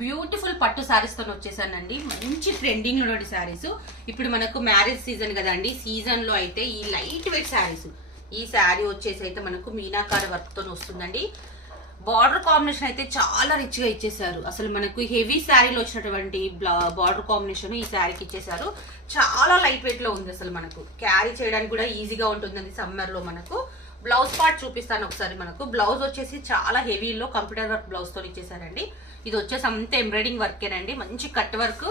Beautiful పట్టు శారీస్ తో వచ్చేసానండి. మంచి ట్రెండింగ్ లో శారీస్. ఇప్పుడు మనకు మ్యారేజ్ సీజన్ కదండి, సీజన్ లో అయితే ఈ లైట్ వెయిట్ శారీస్, ఈ శారీ వచ్చేసి అయితే మనకు మీనాకారి వర్క్ తో వస్తుందండి. బార్డర్ కాంబినేషన్ అయితే చాలా రిచ్ గా ఇచ్చేసారు. అసలు మనకు హెవీ శారీలో వచ్చినటువంటి బార్డర్ కాంబినేషన్ ఈ శారీకి ఇచ్చేసారు. చాలా లైట్ వెయిట్ లో ఉంది. అసలు మనకు క్యారీ చేయడానికి కూడా ఈజీగా ఉంటుందండి సమ్మర్ లో. మనకు బ్లౌజ్ పార్ట్ చూపిస్తాను ఒకసారి. మనకు బ్లౌజ్ వచ్చేసి చాలా హెవీలో కంప్యూటర్ వర్క్ బ్లౌజ్ తో ఇచ్చేసారండి. ఇది వచ్చేసి అంతే ఎంబ్రాయిడింగ్ వర్కేనండి. మంచి కట్ వర్క్,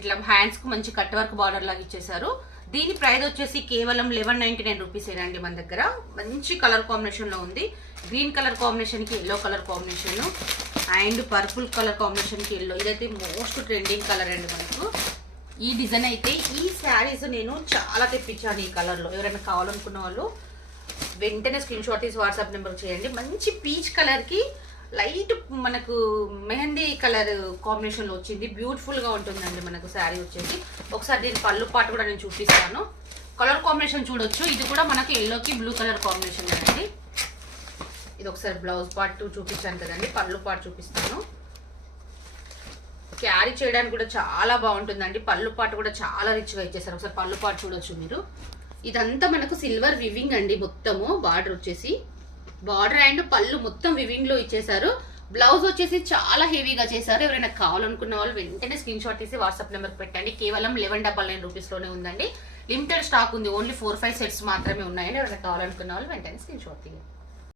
ఇట్లా హ్యాండ్స్ కు మంచి కట్ వర్క్ బార్డర్ లాగా ఇచ్చేసారు. దీని ప్రైస్ వచ్చేసి కేవలం 1199 రూపీస్ ఏనండి. మన దగ్గర మంచి కలర్ కాంబినేషన్ లో ఉంది. గ్రీన్ కలర్ కాంబినేషన్ కి yellow colour combination and purple colour combination కి ఎల్లో. ఇదైతే మోస్ట్ ట్రెండింగ్ కలర్ అండి. మనకు ఈ డిజైన్ అయితే ఈ శారీస్ నేను చాలా తెప్పించాను ఈ కలర్ లో. ఎవరైనా కావాలనుకున్న వాళ్ళు వెంటనే స్క్రీన్ షాట్ తీసి వాట్సాప్ నెంబర్ చేయండి. మంచి పీచ్ కలర్ కి లైట్ మనకు మెహందీ కలర్ కాంబినేషన్ లో వచ్చింది. బ్యూటిఫుల్ గా ఉంటుందండి మనకు శారీ వచ్చేసి. ఒకసారి దీని పళ్ళు పాటు కూడా నేను చూపిస్తాను. కలర్ కాంబినేషన్ చూడొచ్చు. ఇది కూడా మనకి ఎల్లోకి బ్లూ కలర్ కాంబినేషన్ అండి. ఇది ఒకసారి బ్లౌజ్ పార్ట్ చూపించాను కదండి, పళ్ళు పాటు చూపిస్తాను. క్యారీ చేయడానికి కూడా చాలా బాగుంటుందండి. పళ్ళు పాటు కూడా చాలా రిచ్ గా ఇచ్చేసారు. ఒకసారి పళ్ళు పాటు చూడొచ్చు మీరు. ఇదంతా మనకు సిల్వర్ వివింగ్ అండి. మొత్తము బార్డర్ వచ్చేసి బార్డర్ అండ్ పళ్ళు మొత్తం వివింగ్ లో ఇచ్చేసారు. బ్లౌజ్ వచ్చేసి చాలా హెవీగా చేశారు. ఎవరైనా కావాలనుకున్న వాళ్ళు వెంటనే స్క్రీన్ షాట్ తీసి వాట్సాప్ నెంబర్ పెట్టండి. కేవలం 1199 రూపీస్ లోనే ఉందండి. లిమిటెడ్ స్టాక్ ఉంది. ఓన్లీ 4-5 సెట్స్ మాత్రమే ఉన్నాయని ఎవరైనా కావాలనుకున్న వాళ్ళు వెంటనే స్క్రీన్ షాట్ తీయండి.